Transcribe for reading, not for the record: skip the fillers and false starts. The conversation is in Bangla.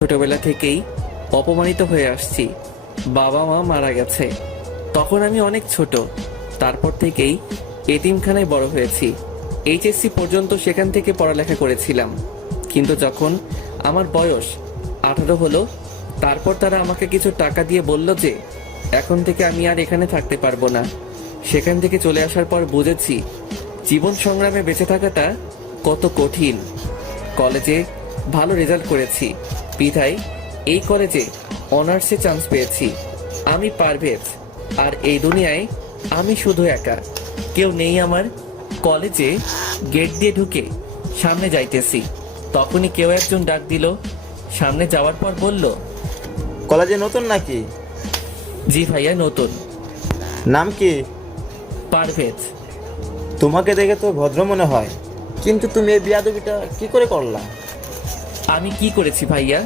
ছোটবেলা থেকেই অপমানিত হয়ে আসছি। বাবা মা মারা গেছে তখন আমি অনেক ছোট। তারপর থেকেই এতিমখানায় বড় হয়েছি। এইচএসসি পর্যন্ত সেখান থেকে পড়ালেখা করেছিলাম। কিন্তু যখন আমার বয়স 18 হলো, তারপর তারা আমাকে কিছু টাকা দিয়ে বলল যে এখন থেকে আমি আর এখানে থাকতে পারবো না। সেখান থেকে চলে আসার পর বুঝেছি জীবন সংগ্রামে বেঁচে থাকাটা কত কঠিন। কলেজে ভালো রেজাল্ট করেছি বিধায় এই কলেজে অনার্সে চান্স পেয়েছি। আমি পারভেজ, আর এই দুনিয়ায় আমি শুধু একা, কেউ নেই আমার। কলেজে গেট দিয়ে ঢুকে সামনে যাইতেছি, তখনই কেউ একজন ডাক দিল। সামনে যাওয়ার পর বলল, কলেজে নতুন নাকি? জি ভাইয়া, নতুন। নাম কি? পারভেজ। তোমাকে দেখে তো ভদ্র মনে হয়, কিন্তু তুমি এই বিয়াদবিটা কি করে করলা? আমি কি করেছি ভাইয়া?